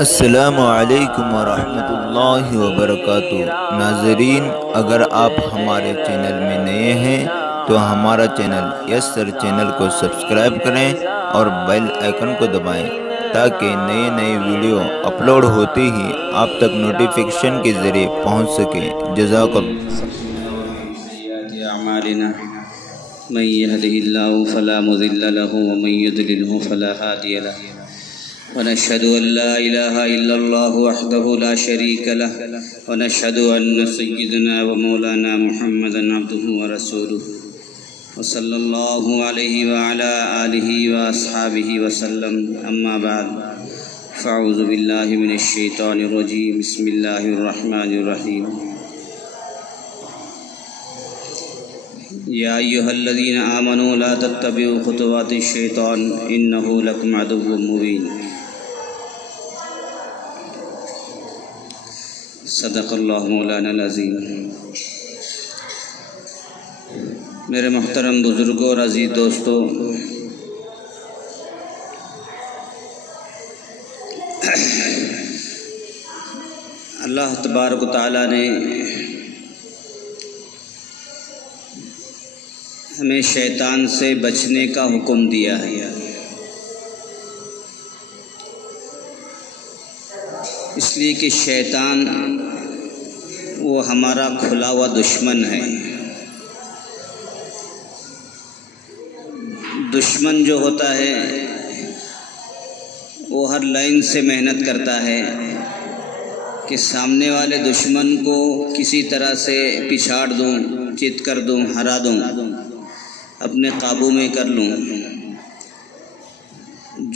السلام علیکم ورحمۃ اللہ وبرکاتہ۔ ناظرین، اگر آپ ہمارے چینل میں نئے ہیں تو ہمارا چینل یس سر چینل کو سبسکرائب کریں اور بیل آئیکن کو دبائیں تاکہ نئے ویڈیو اپلوڈ ہوتے ہی آپ تک نوٹیفیکیشن کے ذریعے پہنچ سکے۔ جزاک اللہ۔ من يهده الله فلا مضل له ومن يضلله فلا هادي له ونشهد أن لا إله إلا الله وحده لا شريك له ونشهد أن سيدنا ومولانا محمدا عبده ورسوله وصلى الله عليه وعلى آله وأصحابه وسلم أما بعد فأعوذ بالله من الشيطان الرجيم بسم الله الرحمن الرحيم يا أيها الذين آمنوا لا تتبعوا خطوات الشيطان إنه لكم عدو مبين صدق اللہ مولانا العظیم۔ میرے محترم بزرگوں اور عزیز دوستوں، اللہ تبارک و تعالیٰ نے ہمیں شیطان سے بچنے کا حکم دیا ہے۔ اس لیے کہ شیطان وہ ہمارا کھلا ہوا دشمن ہے۔ دشمن جو ہوتا ہے وہ ہر لائن سے محنت کرتا ہے کہ سامنے والے دشمن کو کسی طرح سے پچھاڑ دوں، چت کر دوں، ہرا دوں، اپنے قابو میں کر لوں۔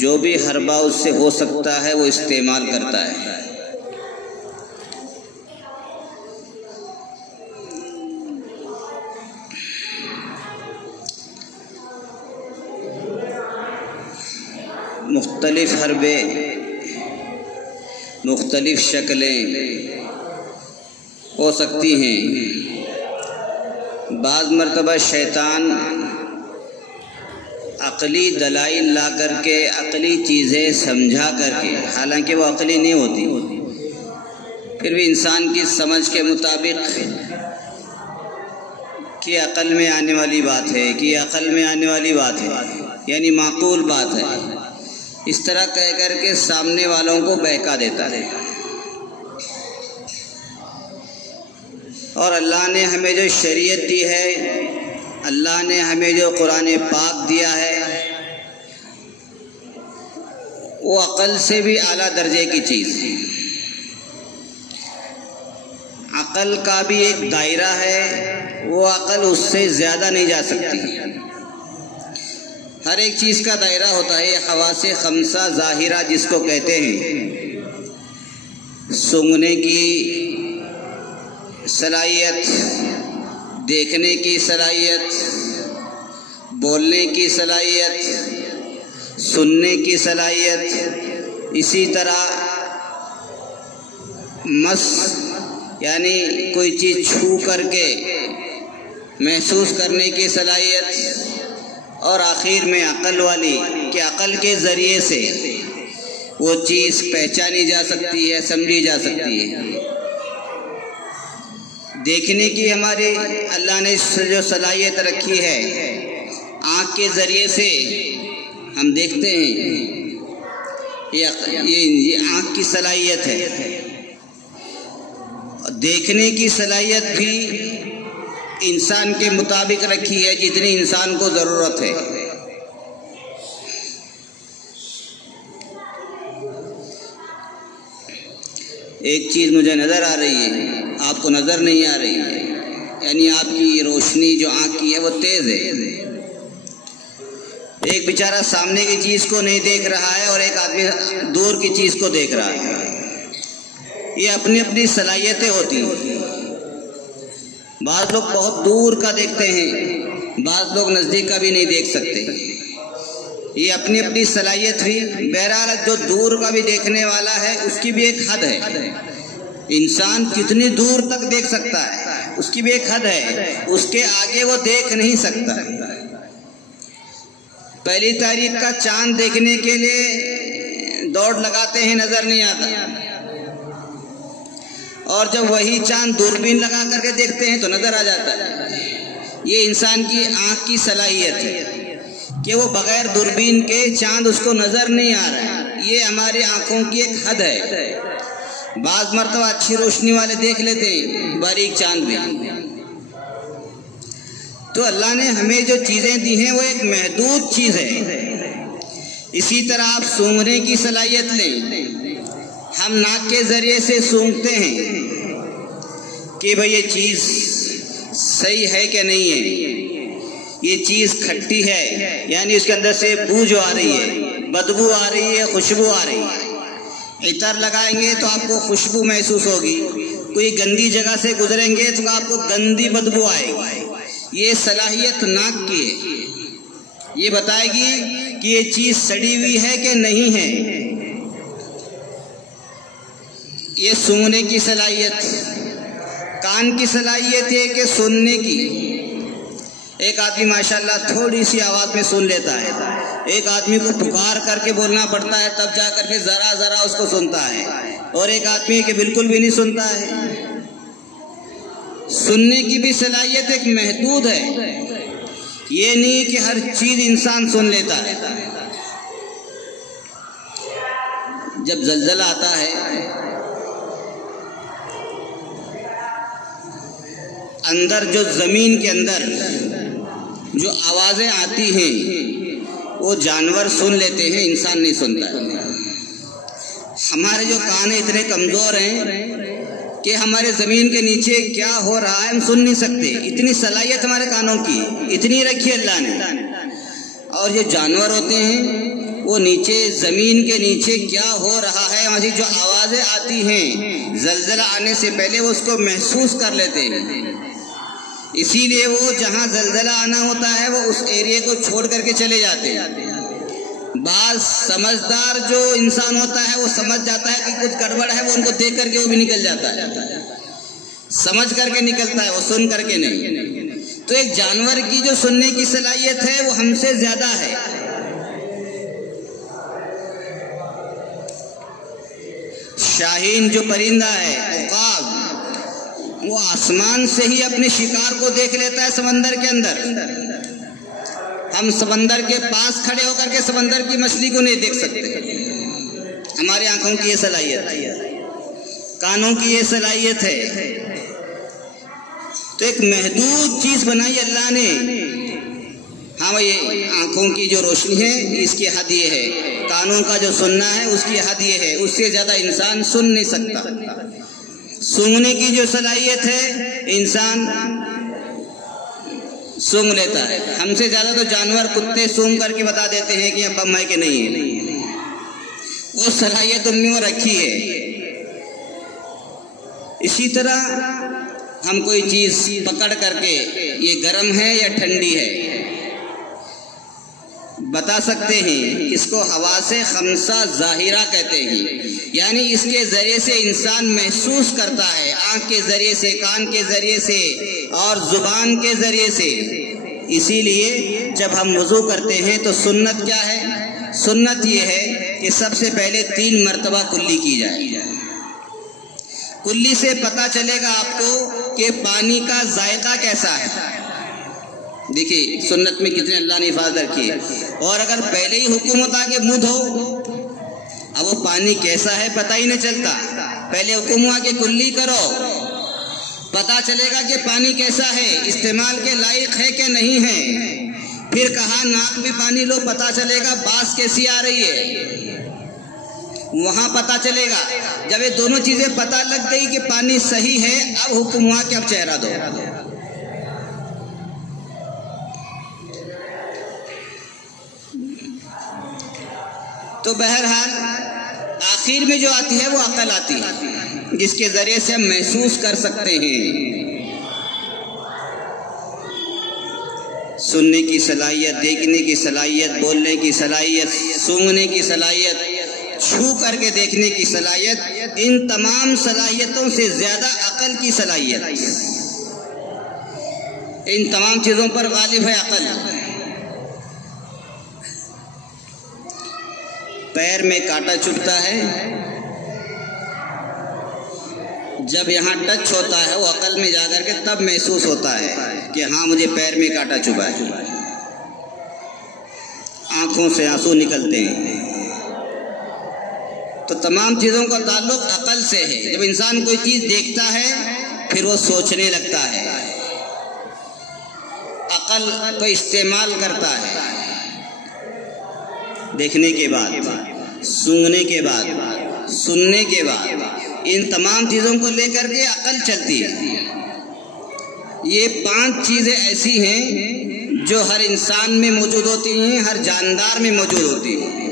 جو بھی حربہ اس سے ہو سکتا ہے وہ استعمال کرتا ہے۔ مختلف حربے، مختلف شکلیں ہو سکتی ہیں۔ بعض مرتبہ شیطان عقلی دلائل لا کر کے، عقلی چیزیں سمجھا کر کے، حالانکہ وہ عقلی نہیں ہوتی، پھر بھی انسان کی سمجھ کے مطابق کہ عقل میں آنے والی بات ہے، کہ عقل میں آنے والی بات ہے، یعنی معقول بات ہے، اس طرح کہہ کر کے سامنے والوں کو بہکا دیتا ہے۔ اور اللہ نے ہمیں جو شریعت دی ہے، اللہ نے ہمیں جو قرآن پاک دیا ہے، وہ عقل سے بھی اعلیٰ درجے کی چیز ہے۔ عقل کا بھی ایک دائرہ ہے، وہ عقل اس سے زیادہ نہیں جا سکتی۔ ہر ایک چیز کا دائرہ ہوتا ہے۔ حواس خمسہ ظاہرہ جس کو کہتے ہیں، سونگھنے کی صلاحیت، دیکھنے کی صلاحیت، بولنے کی صلاحیت، سننے کی صلاحیت، اسی طرح مس یعنی کوئی چیز چھو کر کے محسوس کرنے کی صلاحیت، اور آخر میں عقل والی کہ عقل کے ذریعے سے وہ چیز پہچانی جا سکتی ہے، سمجھی جا سکتی ہے۔ دیکھنے کی ہماری اللہ نے جو صلاحیت رکھی ہے، آنکھ کے ذریعے سے ہم دیکھتے ہیں، یہ آنکھ کی صلاحیت ہے۔ دیکھنے کی صلاحیت بھی انسان کے مطابق رکھی ہے جتنی انسان کو ضرورت ہے۔ ایک چیز مجھے نظر آ رہی ہے، آپ کو نظر نہیں آ رہی ہے، یعنی آپ کی روشنی جو آنکھ کی ہے وہ تیز ہے۔ ایک بیچارہ سامنے کی چیز کو نہیں دیکھ رہا ہے اور ایک آدمی دور کی چیز کو دیکھ رہا ہے۔ یہ اپنی اپنی صلاحیتیں ہوتی ہیں۔ بعض لوگ بہت دور کا دیکھتے ہیں، بعض لوگ نزدیک کا بھی نہیں دیکھ سکتے۔ یہ اپنی اپنی صلاحیت بھی، بہرحال جو دور کا بھی دیکھنے والا ہے اس کی بھی ایک حد ہے۔ انسان کتنی دور تک دیکھ سکتا ہے اس کی بھی ایک حد ہے، اس کے آگے وہ دیکھ نہیں سکتا۔ پہلی تاریخ کا چاند دیکھنے کے لیے دوڑ لگاتے ہیں نظر نہیں آتا، اور جب وہی چاند دوربین لگا کر کے دیکھتے ہیں تو نظر آ جاتا ہے۔ یہ انسان کی آنکھ کی صلاحیت ہے کہ وہ بغیر دوربین کے چاند اس کو نظر نہیں آ رہا ہے۔ یہ ہماری آنکھوں کی ایک حد ہے۔ بعض مرتبہ اچھی روشنی والے دیکھ لیتے ہیں باریک چاند بھی۔ تو اللہ نے ہمیں جو چیزیں دی ہیں وہ ایک محدود چیز ہے۔ اسی طرح آپ سونگھنے کی صلاحیت لیں، ہم ناک کے ذریعے سے سونگھتے ہیں کہ بھئی یہ چیز صحیح ہے کہ نہیں ہے، یہ چیز کھٹی ہے یعنی اس کے اندر سے بو جو آ رہی ہے، بدبو آ رہی ہے، خوشبو آ رہی ہے۔ عطر لگائیں گے تو آپ کو خوشبو محسوس ہوگی، کوئی گندی جگہ سے گزریں گے تو آپ کو گندی بدبو آئے گی۔ یہ صلاحیت ناک کی ہے، یہ بتائے گی کہ یہ چیز سڑی ہوئی ہے کہ نہیں ہے۔ یہ سونگنے کی صلاحیت، کان کی صلاحیت ہے کہ سننے کی۔ ایک آدمی ماشاءاللہ تھوڑی سی آواز میں سن لیتا ہے، ایک آدمی کو پکار کر کے بولنا پڑتا ہے تب جا کر کے ذرا ذرا اس کو سنتا ہے، اور ایک آدمی کہ بالکل بھی نہیں سنتا ہے۔ سننے کی بھی صلاحیت ایک محدود ہے، یہ نہیں کہ ہر چیز انسان سن لیتا ہے۔ جب زلزلہ آتا ہے اندر جو زمین کے اندر جو آوازیں آتی ہیں وہ جانور سن لیتے ہیں، انسان نہیں سنتا ہے۔ ہمارے جو کان اتنے کمزور ہیں کہ ہمارے زمین کے نیچے کیا ہو رہا ہے ہم سن نہیں سکتے، اتنی صلاحیت ہمارے کانوں کی اتنی رکھی اللہ نے۔ اور یہ جانور ہوتے ہیں وہ نیچے زمین کے نیچے کیا ہو رہا ہے، وہاں جو آوازیں آتی ہیں زلزلہ آنے سے پہلے وہ اس کو محسوس کر لیتے ہیں۔ اسی لیے وہ جہاں زلزلہ آنا ہوتا ہے وہ اس ایریے کو چھوڑ کر کے چلے جاتے ہیں۔ بعض سمجھدار جو انسان ہوتا ہے وہ سمجھ جاتا ہے کہ کچھ گڑبڑ ہے، وہ ان کو دیکھ کر کے وہ بھی نکل جاتا ہے، سمجھ کر کے نکلتا ہے، وہ سن کر کے نہیں۔ تو ایک جانور کی جو سننے کی صلاحیت ہے وہ ہم سے زیادہ ہے۔ شاہین جو پرندہ ہے عقاب، وہ آسمان سے ہی اپنے شکار کو دیکھ لیتا ہے سمندر کے اندر۔ ہم سمندر کے پاس کھڑے ہو کر کے سمندر کی مچھلی کو نہیں دیکھ سکتے۔ ہماری آنکھوں کی یہ صلاحیت ہے، کانوں کی یہ صلاحیت ہے۔ تو ایک محدود چیز بنائی اللہ نے۔ ہاں بھائی، آنکھوں کی جو روشنی ہے اس کی حد یہ ہے، کانوں کا جو سننا ہے اس کی حد یہ ہے، اس سے زیادہ انسان سن نہیں سکتا۔ سونگنے کی جو صلاحیت ہے انسان سونگ لیتا ہے، ہم سے زیادہ تو جانور کتے سونگ کر کے بتا دیتے ہیں کہ یہ بم ہے کہ نہیں ہے، وہ صلاحیت ان میں رکھی ہے۔ اسی طرح ہم کوئی چیز پکڑ کر کے یہ گرم ہے یا ٹھنڈی ہے بتا سکتے ہیں، اس کو حواس خمسہ ظاہرہ کہتے ہیں، یعنی اس کے ذریعے سے انسان محسوس کرتا ہے، آنکھ کے ذریعے سے، کان کے ذریعے سے اور زبان کے ذریعے سے۔ اسی لیے جب ہم وضو کرتے ہیں تو سنت کیا ہے؟ سنت یہ ہے کہ سب سے پہلے 3 مرتبہ کلی کی جائے۔ کلی سے پتہ چلے گا آپ کو کہ پانی کا ذائقہ کیسا ہے۔ دیکھیے سنت میں کتنے اللہ نے حفاظت رکھی ہے۔ اور اگر پہلے ہی حکم ہوتا کہ منہ دھو، اب وہ پانی کیسا ہے پتہ ہی نہیں چلتا، پہلے حکم ہوا کہ کلی کرو، پتہ چلے گا کہ پانی کیسا ہے، استعمال کے لائق ہے کہ نہیں ہے۔ پھر کہا ناک میں پانی لو، پتہ چلے گا باس کیسی آ رہی ہے، وہاں پتہ چلے گا۔ جب یہ دونوں چیزیں پتہ لگ گئی کہ پانی صحیح ہے، اب حکم ہوا کہ اب چہرہ دو۔ تو بہرحال آخر میں جو آتی ہے وہ عقل آتی ہے، جس کے ذریعے سے ہم محسوس کر سکتے ہیں۔ سننے کی صلاحیت، دیکھنے کی صلاحیت، بولنے کی صلاحیت، سونگنے کی صلاحیت، چھو کر کے دیکھنے کی صلاحیت، ان تمام صلاحیتوں سے زیادہ عقل کی صلاحیت، ان تمام چیزوں پر غالب ہے عقل۔ پیر میں کانٹا چبھتا ہے، جب یہاں ٹچ ہوتا ہے وہ عقل میں جا کر کے تب محسوس ہوتا ہے کہ ہاں مجھے پیر میں کانٹا چبھا ہے، آنکھوں سے آنسو نکلتے ہیں۔ تو تمام چیزوں کا تعلق عقل سے ہے۔ جب انسان کوئی چیز دیکھتا ہے پھر وہ سوچنے لگتا ہے، عقل کو استعمال کرتا ہے، دیکھنے کے بعد، سونگنے کے بعد، سننے کے بعد، ان تمام چیزوں کو لے کر کے عقل چلتی ہے۔ یہ 5 چیزیں ایسی ہیں جو ہر انسان میں موجود ہوتی ہیں، ہر جاندار میں موجود ہوتی ہیں۔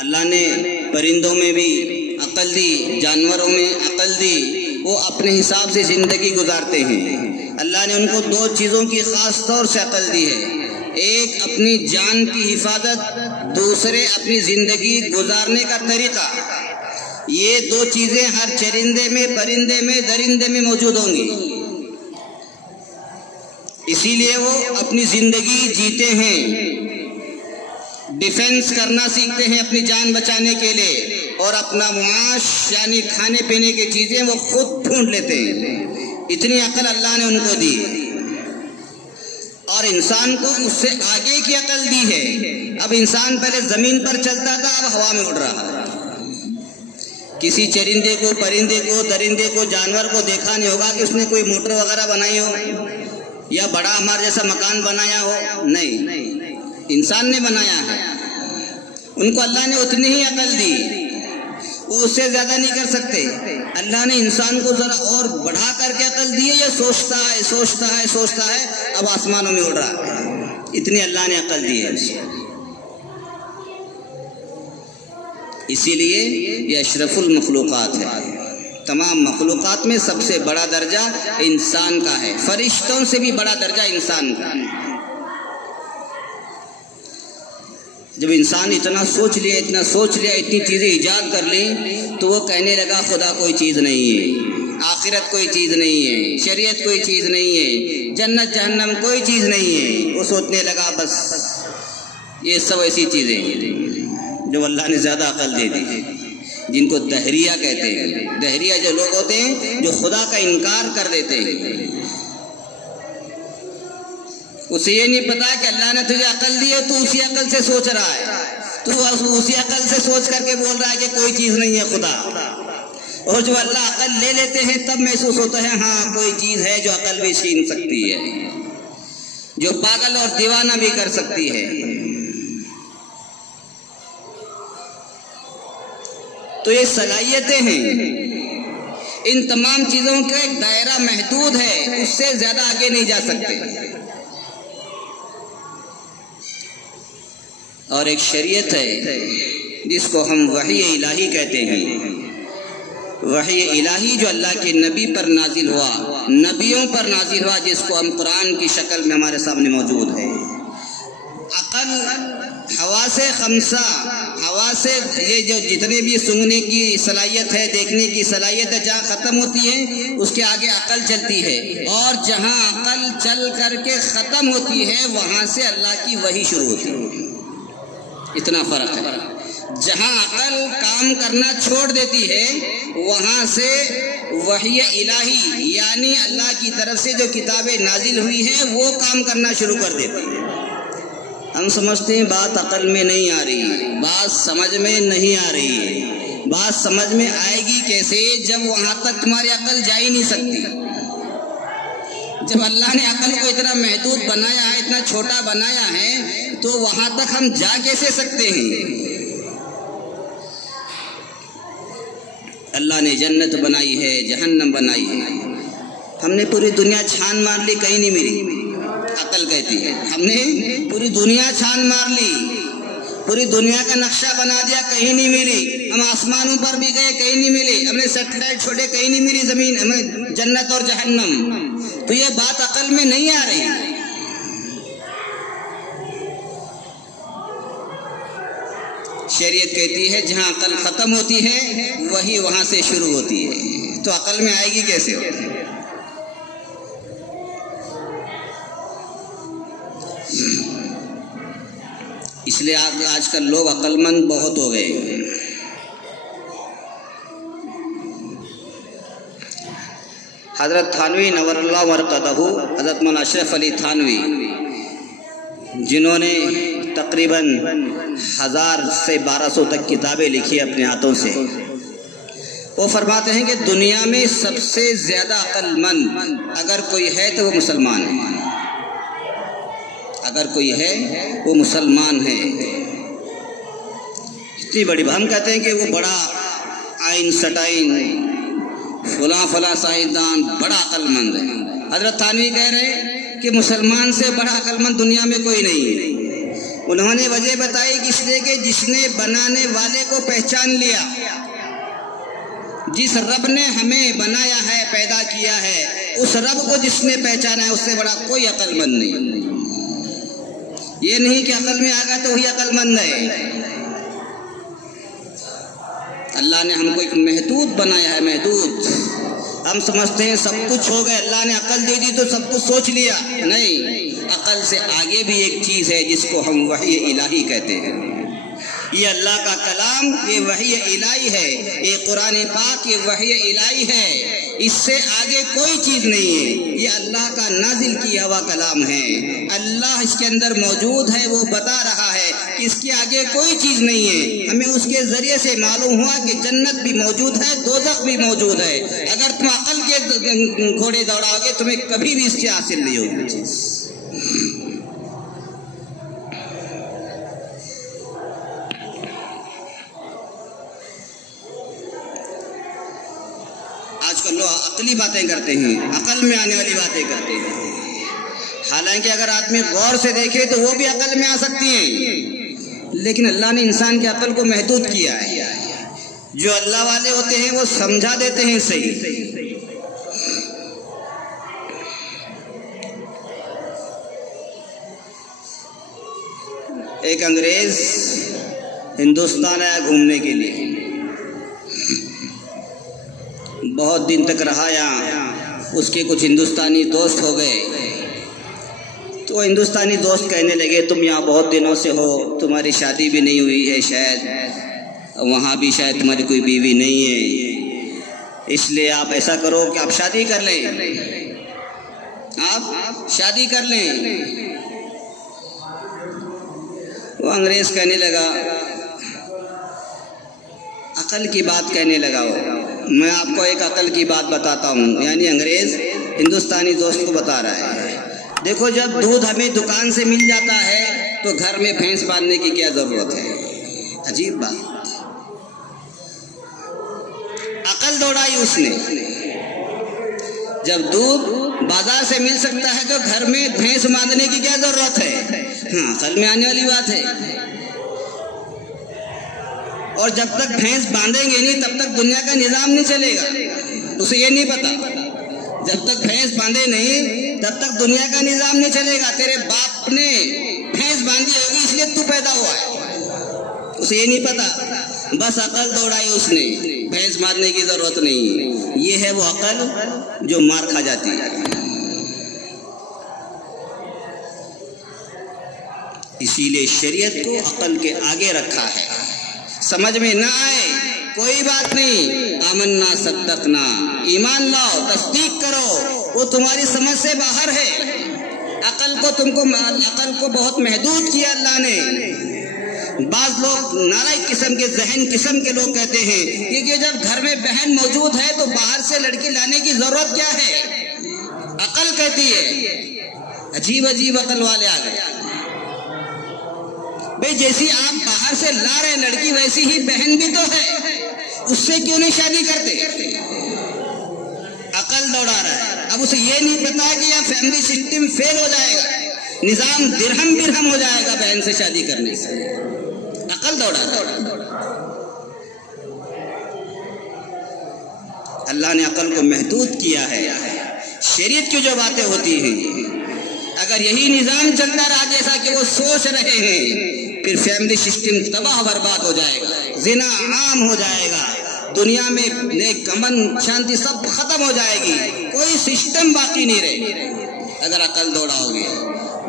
اللہ نے پرندوں میں بھی عقل دی، جانوروں میں عقل دی، وہ اپنے حساب سے زندگی گزارتے ہیں۔ اللہ نے ان کو 2 چیزوں کی خاص طور سے عقل دی ہے، ایک اپنی جان کی حفاظت، دوسرے اپنی زندگی گزارنے کا طریقہ۔ یہ 2 چیزیں ہر چرندے میں، پرندے میں، درندے میں موجود ہوں گی، اسی لیے وہ اپنی زندگی جیتے ہیں، ڈیفنس کرنا سیکھتے ہیں اپنی جان بچانے کے لیے، اور اپنا معاش یعنی کھانے پینے کی چیزیں وہ خود ڈھونڈ لیتے ہیں۔ اتنی عقل اللہ نے ان کو دی، اور انسان کو اس سے آگے کی عقل دی ہے۔ اب انسان پہلے زمین پر چلتا تھا، اب ہوا میں اڑ رہا ہے۔ کسی چرندے کو، پرندے کو، درندے کو، جانور کو دیکھا نہیں ہوگا کہ اس نے کوئی موٹر وغیرہ بنائی ہو یا بڑا ہمارے جیسا مکان بنایا ہو، نہیں، انسان نے بنایا ہے۔ ان کو اللہ نے اتنی ہی عقل دی، وہ اس سے زیادہ نہیں کر سکتے۔ اللہ نے انسان کو ذرا اور بڑھا کر کے عقل دی ہے، یہ سوچتا ہے، سوچتا ہے، سوچتا ہے، اب آسمانوں میں اڑ رہا ہے، اتنی اللہ نے عقل دی ہے اسے۔ اسی لیے یہ اشرف المخلوقات ہے، تمام مخلوقات میں سب سے بڑا درجہ انسان کا ہے، فرشتوں سے بھی بڑا درجہ انسان کا ہے۔ جب انسان اتنا سوچ لیا، اتنی چیزیں ایجاد کر لیں، تو وہ کہنے لگا خدا کوئی چیز نہیں ہے، آخرت کوئی چیز نہیں ہے، شریعت کوئی چیز نہیں ہے، جنت جہنم کوئی چیز نہیں ہے۔ وہ سوچنے لگا بس یہ سب ایسی چیزیں ہیں جو اللہ نے زیادہ عقل دے دی، جن کو دہریہ کہتے ہیں۔ دہریہ جو لوگ ہوتے ہیں جو خدا کا انکار کر دیتے ہیں، اسے یہ نہیں پتا کہ اللہ نے تجھے عقل دی ہے، تو اسی عقل سے سوچ رہا ہے، تو اسی عقل سے سوچ کر کے بول رہا ہے کہ کوئی چیز نہیں ہے خدا۔ اور جو اللہ عقل لے لیتے ہیں تب محسوس ہوتا ہے ہاں کوئی چیز ہے جو عقل بھی چھین سکتی ہے، جو پاگل اور دیوانہ بھی کر سکتی ہے۔ تو یہ صلاحیتیں ہیں، ان تمام چیزوں کا ایک دائرہ محدود ہے، اس سے زیادہ آگے نہیں جا سکتے۔ اور ایک شریعت ہے جس کو ہم وحی الہی کہتے ہیں، وحی الہی جو اللہ کے نبی پر نازل ہوا، نبیوں پر نازل ہوا، جس کو ہم قرآن کی شکل میں ہمارے سامنے موجود ہے۔ عقل، حواس خمسہ، حواس یہ جو جتنے بھی سننے کی صلاحیت ہے، دیکھنے کی صلاحیت ہے، جہاں ختم ہوتی ہے اس کے آگے عقل چلتی ہے، اور جہاں عقل چل کر کے ختم ہوتی ہے وہاں سے اللہ کی وحی شروع ہوتی ہے۔ اتنا فرق ہے، جہاں عقل کام کرنا چھوڑ دیتی ہے وہاں سے وحی الہی یعنی اللہ کی طرف سے جو کتابیں نازل ہوئی ہیں وہ کام کرنا شروع کر دیتی ہے۔ ہم سمجھتے ہیں بات عقل میں نہیں آ رہی، بات سمجھ میں نہیں آ رہی ہے۔ بات سمجھ میں آئے گی کیسے جب وہاں تک تمہاری عقل جا ہی نہیں سکتی۔ جب اللہ نے عقل کو اتنا محدود بنایا ہے، اتنا چھوٹا بنایا ہے، تو وہاں تک ہم جا کیسے سکتے ہیں؟ اللہ نے جنت بنائی ہے، جہنم بنائی ہے، ہم نے پوری دنیا چھان مار لی، کہیں نہیں ملی۔ عقل کہتی ہے ہم نے پوری دنیا چھان مار لی، پوری دنیا کا نقشہ بنا دیا، کہیں نہیں ملی۔ ہم آسمانوں پر بھی گئے، کہیں نہیں ملی، ہم نے سیٹلائٹ چھوڑے، کہیں نہیں ملی زمین، ہمیں جنت اور جہنم۔ تو یہ بات عقل میں نہیں آ رہی۔ شریعت کہتی ہے جہاں عقل ختم ہوتی ہے وہی وہاں سے شروع ہوتی ہے، تو عقل میں آئے گی کیسے؟ اس لیے آج کل لوگ عقل مند بہت ہو گئے. حضرت تھانوی نور اللہ مرقدہ، حضرت مولانا اشرف علی تھانوی، جنہوں نے تقریباً 1000 سے 1200 تک کتابیں لکھی اپنے ہاتھوں سے، وہ فرماتے ہیں کہ دنیا میں سب سے زیادہ عقل مند اگر کوئی ہے تو وہ مسلمان ہے. اگر کوئی ہے وہ مسلمان ہے. اتنی بڑی ہم کہتے ہیں کہ وہ بڑا آئنسٹائن فلاں سائنسدان بڑا عقل مند ہے. حضرت تھانوی کہہ رہے ہیں کہ مسلمان سے بڑا عقل مند دنیا میں کوئی نہیں ہے. انہوں نے وجہ بتائی کہ اس لیے کہ جس نے بنانے والے کو پہچان لیا، جس رب نے ہمیں بنایا ہے، پیدا کیا ہے، اس رب کو جس نے پہچانا ہے، اس سے بڑا کوئی عقل مند نہیں. یہ نہیں کہ عقل میں آ گیا تو وہی عقل مند ہے. اللہ نے ہم کو ایک محدود بنایا ہے، محدود. ہم سمجھتے ہیں سب کچھ ہو گئے، اللہ نے عقل دے دی تو سب کچھ سوچ لیا. نہیں، عقل سے آگے بھی ایک چیز ہے جس کو ہم وحی الہی کہتے ہیں. یہ اللہ کا کلام، یہ وحی الہی ہے. یہ قرآن پاک، یہ وحی الہی ہے. اس سے آگے کوئی چیز نہیں ہے. یہ اللہ کا نازل کیا ہوا کلام ہے. اللہ اس کے اندر موجود ہے، وہ بتا رہا ہے کہ اس کے آگے کوئی چیز نہیں ہے. ہمیں اس کے ذریعے سے معلوم ہوا کہ جنت بھی موجود ہے، دوزخ بھی موجود ہے. اگر تم عقل کے گھوڑے دوڑاؤ گے تمہیں کبھی بھی اس سے حاصل نہیں ہوگی چیز. آج کل لوگ عقلی باتیں کرتے ہیں، عقل میں آنے والی باتیں کرتے ہیں. حالانکہ اگر آدمی غور سے دیکھے تو وہ بھی عقل میں آ سکتی ہیں، لیکن اللہ نے انسان کی عقل کو محدود کیا ہے. جو اللہ والے ہوتے ہیں وہ سمجھا دیتے ہیں صحیح. ایک انگریز ہندوستان آیا گھومنے کے لیے، بہت دن تک رہا یہاں. اس کے کچھ ہندوستانی دوست ہو گئے تو ہندوستانی دوست کہنے لگے تم یہاں بہت دنوں سے ہو، تمہاری شادی بھی نہیں ہوئی ہے، شاید وہاں بھی شاید تمہاری کوئی بیوی نہیں ہے، اس لیے آپ ایسا کرو کہ آپ شادی کر لیں، آپ شادی کر لیں. وہ انگریز کہنے لگا، عقل کی بات کہنے لگا. میں آپ کو ایک عقل کی بات بتاتا ہوں. یعنی انگریز ہندوستانی دوست کو بتا رہا ہے، دیکھو جب دودھ ہمیں دکان سے مل جاتا ہے تو گھر میں بھینس باندھنے کی کیا ضرورت ہے. عجیب بات، عقل دوڑائی اس نے. جب دودھ بازار سے مل سکتا ہے تو گھر میں بھینس باندھنے کی کیا ضرورت ہے. ہاں، عقل میں آنے والی بات ہے. اور جب تک بھینس باندھیں گے نہیں تب تک دنیا کا نظام نہیں چلے گا. اسے یہ نہیں پتا، جب تک بھینس باندھے نہیں تب تک دنیا کا نظام نہیں چلے گا. تیرے باپ نے بھینس باندھی ہوگی اس لیے تو پیدا ہوا ہے، اسے یہ نہیں پتا. بس عقل دوڑائی اس نے، بھینس باندھنے کی ضرورت نہیں. یہ ہے وہ عقل جو مار کھا جاتی ہے. اسی لیے شریعت کو عقل کے آگے رکھا ہے. سمجھ میں نہ آئے کوئی بات نہیں، آمنا صدقنا، ایمان لاؤ، تصدیق کرو، وہ تمہاری سمجھ سے باہر ہے. عقل کو بہت محدود کیا اللہ نے. بعض لوگ نالائق قسم کے، ذہن قسم کے لوگ کہتے ہیں کہ جب گھر میں بہن موجود ہے تو باہر سے لڑکی لانے کی ضرورت کیا ہے. عقل کہتی ہے. عجیب عجیب عقل والے آ گئے. بھئی جیسی آپ باہر سے لا رہے لڑکی ویسی ہی بہن بھی تو ہے، اس سے کیوں نہیں شادی کرتے. عقل دوڑا رہا ہے. اب اسے یہ نہیں پتا کہ یہ فیملی سسٹم فیل ہو جائے گا، نظام درہم ہو جائے گا بہن سے شادی کرنے سے. عقل دوڑا رہا. اللہ نے عقل کو محدود کیا ہے. شریعت کی جو باتیں ہوتی ہیں اگر یہی نظام چلتا رہا جیسا کہ وہ سوچ رہے ہیں، پھر فیملی سسٹم تباہ برباد ہو جائے گا، زنا عام ہو جائے گا، دنیا میں نیک امن شانتی سب ختم ہو جائے گی، کوئی سسٹم باقی نہیں رہے. اگر عقل دوڑاؤ گے،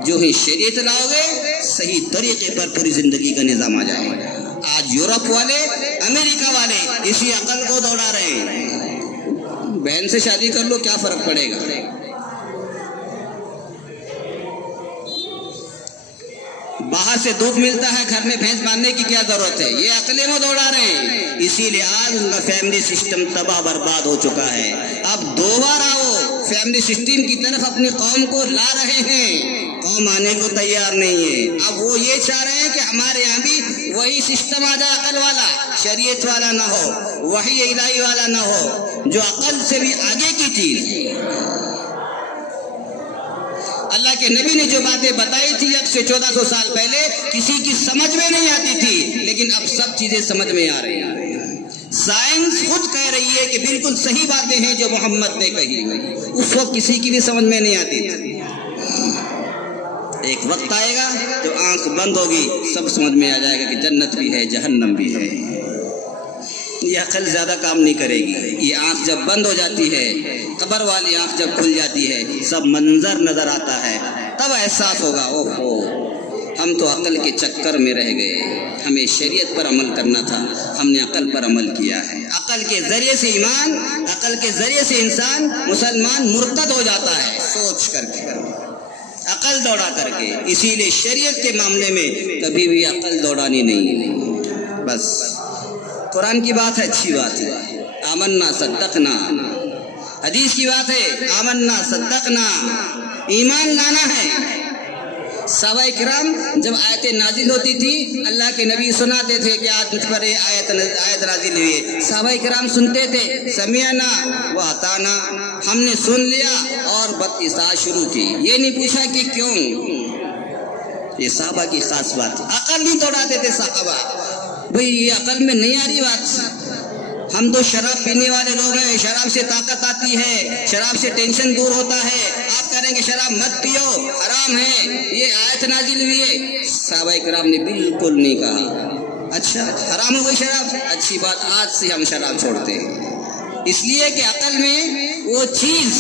جو ہی شریعت لاؤ گے، صحیح طریقے پر پوری زندگی کا نظام آ جائے. آج یورپ والے، امریکہ والے اسی عقل کو دوڑا رہے ہیں. بہن سے شادی کر لو، کیا فرق پڑے گا؟ باہر سے دودھ ملتا ہے، گھر میں بھینس باندھنے کی کیا ضرورت ہے؟ یہ عقلیں وہ دوڑا رہے ہیں. اسی لیے آج ان کا فیملی سسٹم تباہ برباد ہو چکا ہے. اب دوبارہ وہ فیملی سسٹم کی طرف اپنی قوم کو لا رہے ہیں. قوم آنے کو تیار نہیں ہے. اب وہ یہ چاہ رہے ہیں کہ ہمارے یہاں بھی وہی سسٹم آ جائے، عقل والا، شریعت والا نہ ہو، وحی الہی والا نہ ہو، جو عقل سے بھی آگے کی چیز. اللہ کے نبی نے جو باتیں بتائی تھی اب سے 1400 سال پہلے کسی کی سمجھ میں نہیں آتی تھی، لیکن اب سب چیزیں سمجھ میں آ رہی ہیں. سائنس خود کہہ رہی ہے کہ بالکل صحیح باتیں ہیں جو محمد نے کہی. اس وقت کسی کی بھی سمجھ میں نہیں آتی تھی. ایک وقت آئے گا جو آنکھ بند ہوگی سب سمجھ میں آ جائے گا کہ جنت بھی ہے، جہنم بھی ہے. یہ عقل زیادہ کام نہیں کرے گی. یہ آنکھ جب بند ہو جاتی ہے، قبر والی آنکھ جب کھل جاتی ہے، سب منظر نظر آتا ہے، تب احساس ہوگا اوہو ہم تو عقل کے چکر میں رہ گئے. ہمیں شریعت پر عمل کرنا تھا، ہم نے عقل پر عمل کیا ہے. عقل کے ذریعے سے ایمان، عقل کے ذریعے سے انسان مسلمان مرتد ہو جاتا ہے، سوچ کر کے، عقل دوڑا کر کے. اسی لیے شریعت کے معاملے میں کبھی بھی عقل دوڑانی نہیں. بس قرآن کی بات ہے، اچھی بات ہے، آمنا صدقنا. حدیث کی بات ہے، آمنا صدقنا، ایمان لانا ہے. صحابہ کرام جب آیتیں نازل ہوتی تھی اللہ کے نبی سناتے تھے کہ آج مجھ پر آیت نازل ہوئی ہے. صحابہ کرام سنتے تھے، سمعنا و اطعنا، ہم نے سن لیا اور اطاعت شروع کی. یہ نہیں پوچھا کہ کیوں. یہ صحابہ کی خاص بات. عقل نہیں دوڑاتے تھے صحابہ. بھئی یہ عقل میں نہیں آ رہی بات، ہم تو شراب پینے والے لوگ ہیں، شراب سے طاقت آتی ہے، شراب سے ٹینشن دور ہوتا ہے، آپ کہہ رہے ہیں کہ شراب مت پیو، حرام ہے، یہ آیت نازل ہوئی ہے. صحابہ کرام نے بالکل نہیں کہا اچھا حرام ہو گئی شراب، اچھی بات، آج سے ہم شراب چھوڑتے ہیں. اس لیے کہ عقل میں وہ چیز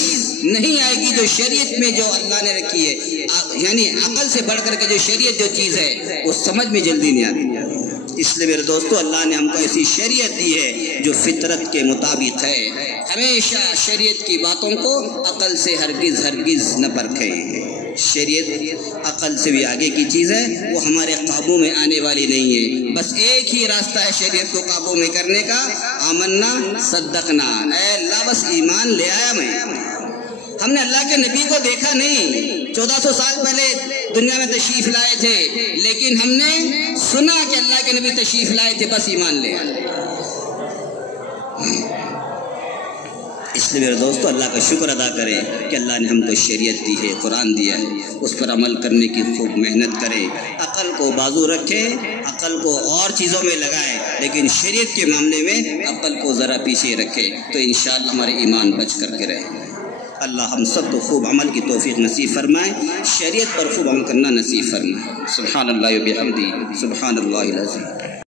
نہیں آئے گی جو شریعت میں جو اللہ نے رکھی ہے. یعنی عقل سے بڑھ کر کے جو شریعت جو چیز ہے وہ سمجھ میں جلدی نہیں آتی. اس لیے میرے دوستو اللہ نے ہم کو ایسی شریعت دی ہے جو فطرت کے مطابق ہے. ہمیشہ شریعت کی باتوں کو عقل سے ہرگز نہ پرکھیں. شریعت عقل سے بھی آگے کی چیز ہے، وہ ہمارے قابو میں آنے والی نہیں ہے. بس ایک ہی راستہ ہے شریعت کو قابو میں کرنے کا، آمنا صدقنا. اے اللہ بس ایمان لے آیا میں. ہم نے اللہ کے نبی کو دیکھا نہیں، 1400 سال پہلے دنیا میں تشریف لائے تھے، لیکن ہم نے سنا کہ اللہ کے نبی تشریف لائے تھے، بس ایمان لے آئے. اس لیے میرے دوستو اللہ کا شکر ادا کریں کہ اللہ نے ہم کو شریعت دی ہے، قرآن دیا ہے، اس پر عمل کرنے کی خوب محنت کریں. عقل کو بازو رکھیں، عقل کو اور چیزوں میں لگائیں، لیکن شریعت کے معاملے میں عقل کو ذرا پیچھے رکھیں تو انشاءاللہ ہمارے ایمان بچ کر کے رہے. اللہ ہم سب کو خوب عمل کی توفیق نصیب فرمائے، شریعت پر خوب عمل کرنا نصیب فرمائے. سبحان اللہ و بحمدہ، سبحان اللہ العظیم.